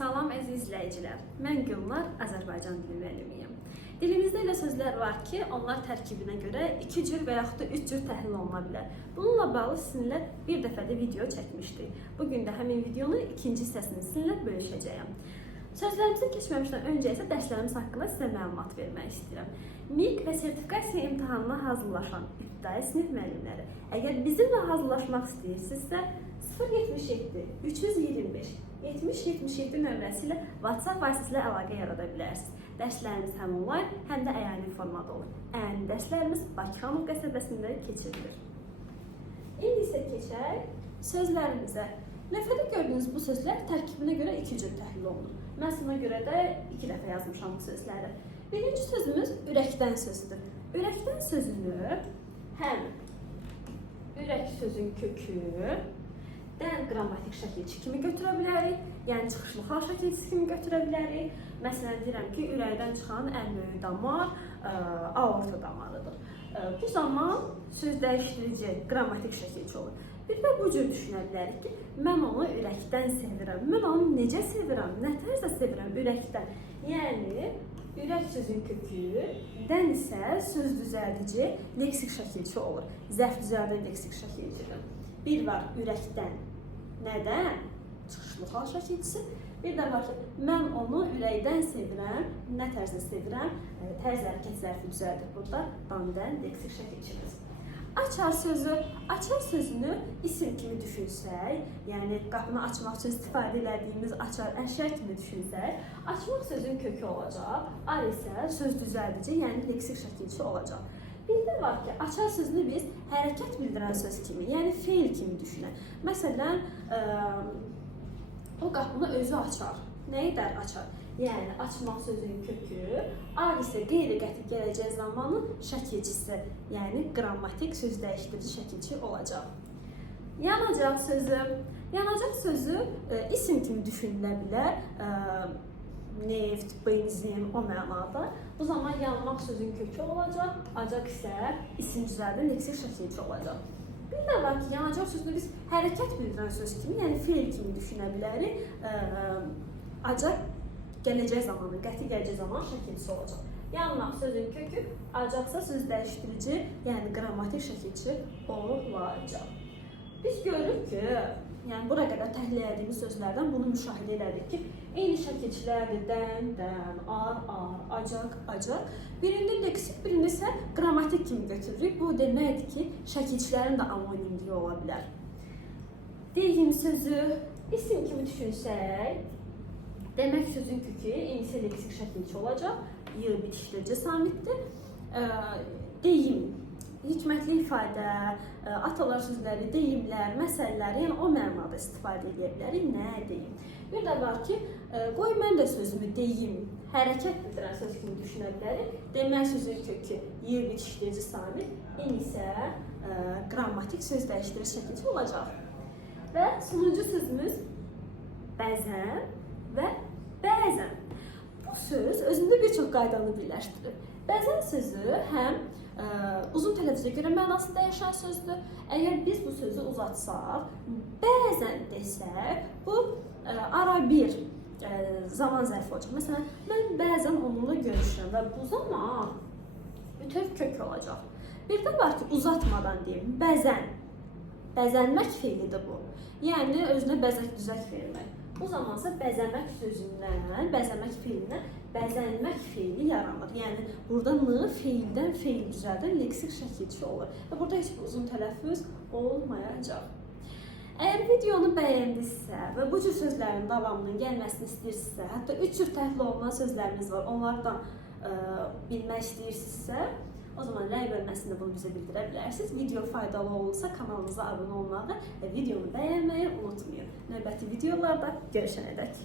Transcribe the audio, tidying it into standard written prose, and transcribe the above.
Salam əziz izləyicilər. Mən Gülnar, Azərbaycan dili müəllimiyəm. Dilimizdə elə sözlər var ki, onlar tərkibinə görə 2 cür və yaxud da 3 cür təhlil oluna bilər. Bununla bağlı sizinlə bir dəfə də video çəkmişdik. Bugün də həmin videonun ikinci hissəsini sizinlə bölüşəcəyəm. Sözlərimizə keçməmişdən öncə isə dərslərimiz haqqında sizə məlumat vermək istəyirəm. MİQ və sertifikasiya imtahanına hazırlaşan ibtidai sinif müəllimləri, əgər bizimlə hazırlaşmaq istəyirsinizsə, 077 325 7077 nömrəsi ilə WhatsApp vasitəsilə əlaqə yarada bilərsiniz. Dərslərimiz həm onlayn, həm də əyani formada olur. Əyani dərslərimiz Bakıxanov qəsəbəsində keçirilir. İndi isə keçək sözlərimizə. Lövhədə gördüyünüz bu sözlər tərkibinə görə 2 cür təhlil olunur. Mən sana görə də 2 dəfə yazmışam bu sözləri. Birinci sözümüz ürəkdən sözüdür. Ürəkdən sözünü həm ürək sözün kökü, dən qrammatik şəkilçi kimi götürə bilərik, yəni çıxışlı hal şəkilçisi kimi götürə bilərik. Məsələn, deyirəm ki, ürəkdən çıxan ən böyük damar aorta damarıdır. Bu zaman söz dəyişdirici, qrammatik şəkilçi olur. Bir də bu cür düşünə bilərik ki, mən onu ürəkdən sevirəm. Mən onu necə sevirəm, nə tərzdə sevirəm ürəkdən. Yəni, ürək sözün kökü, dən isə söz düzəldici leksik şəkilçi olur. Zərf düzəldən leksik şəkilçidir. Bir var ürəkdən, nədən? Çıxışlı hal şəkilçisi. Bir də var ki, mən onu ürəkdən sevirəm, nə tərzdə sevirəm? Tərz hərəkət zərfi düzəldir burada, dan-dən leksik şəkilçimiz. Açar sözü, açar sözünü isim kimi düşünsək, yəni qapını açmaq üçün istifadə etdiyimiz açar əşya kimi düşünsək, açmaq sözün kökü olacaq, ar isə söz düzəldici, yəni leksik şəkilçi olacaq. Bir də var ki, açar sözünü biz hərəkət bildirən söz kimi, yəni feil kimi düşünək. Məsələn, o qapını özü açar. Nə edər açar? Yəni, açmaq sözün kökü, ar isə qeyri-qəti gələcək zamanın şəkilçisi, yəni qrammatik söz dəyişdirici şəkilçi olacaq. Yanacaq sözü. Yanacaq sözü isim kimi düşünülə bilər. Neft, benzin, o mənada. Bu zaman yanmaq sözün kökü olacaq, acaq isə isim düzəldən leksik şəkilçi olacaq. Bir də var ki, yanacaq sözünü biz hərəkət bildirən söz kimi, yəni feil kimi düşünə bilərik. Acaq gələcək zamanı, qəti gələcək zaman şəkilçisi olacaq. Yanmaq sözün kökü, acaqsa söz dəyişdirici, yəni qrammatik şəkilçi olacaq. Biz görürük ki, yəni bura qədər təhlil etdiyimiz sözlərdən bunu müşahidə elədik ki, eyni şəkilçilərdir, dən, ar, acaq, acaq. Birində leksik, birində isə qrammatik kimi götürürük. Bu deməkdir ki, şəkilçilərin də anonimliyi ola bilər. Deyim sözü isim kimi düşünsək, demək sözün kökü eyni leksik şəkilçi olacaq, yığ bitişdirici samitdir. Deyim, hikmətli ifadə, atalar sözləri, deyimlər, məsələlər, yəni o mənada istifadə edə bilərik. Nə deyim? Bir də var ki, qoy mən də sözümü deyim, hərəkət bildirən söz kimi düşünə bilərik. Demək sözün kökü yığ bitişdirici samit, eyni isə qrammatik söz dəyişdirici şəkilçi olacaq. Və sonuncu sözümüz bəzən və bəzən. Bu söz özündə bir çox qaydanı birləşdirir. Bəzən sözü həm uzun tələffüzə görə mənası dəyişən sözdür. Əgər biz bu sözü uzatsaq, bəzən desək, bu ara bir zaman zərfi olacaq. Məsələn, mən bəzən onunla görüşürəm və bu zaman bütöv kök olacaq. Bir də var ki, uzatmadan deyim, bəzən. Bəzənmək feilidir bu. Yəni, özünə bəzək düzək vermək. Bu zamansa bəzəmək sözündən, bəzəmək feilindən bəzənmək feili yaranır. Yəni, burada n feildən feil düzəldən leksik şəkilçi olur. Və burada heç bir uzun tələffüz olmayacaq. Əgər videonu bəyəndinizsə və bu cür sözlərin davamının gəlməsini istəyirsinizsə, hətta 3 cür təhlil olunan sözlərimiz var, onlardan bilmək istəyirsinizsə, o zaman rəy bölməsində bunu bizə bildirə bilərsiniz. Video faydalı olursa kanalımıza abunə olmağı və videonu bəyənməyi unutmayın. Növbəti videolarda görüşənədək.